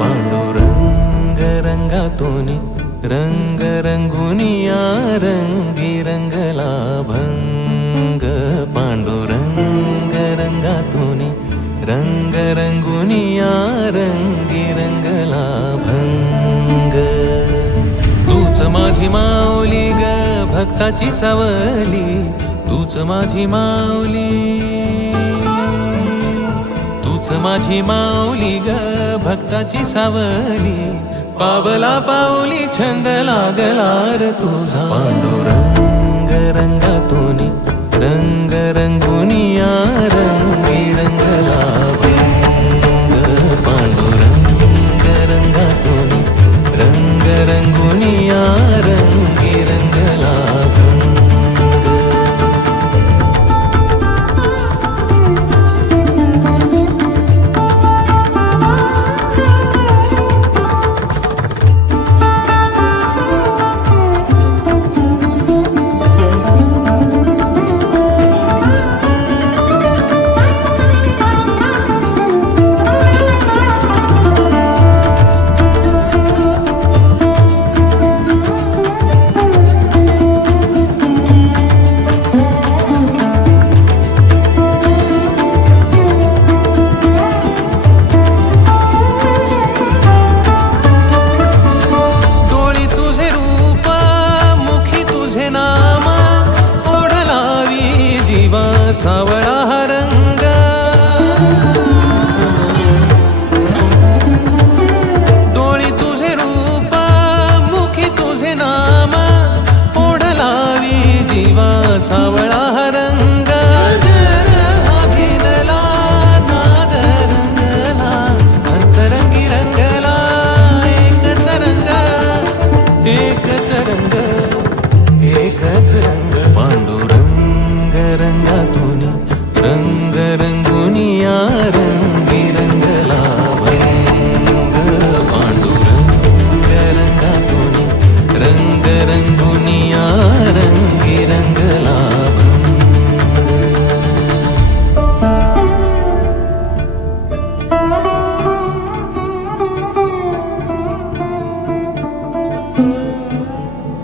पांडुरंग रंगातून रंग रंगुनिया रंगी रंगला भंग. पांडुरंग रंगातून रंग रंगुनिया रंगी रंगला भंग. तूच माझी माऊली ग भक्ताची सावली, तूच माझी माऊली, तूच माझी माऊली ग भक्ताची सावली. पावला पाऊली छंद लागला रे तुझा. पांडुरंग रंगातून रंग रंगुनिया रंगी रंगला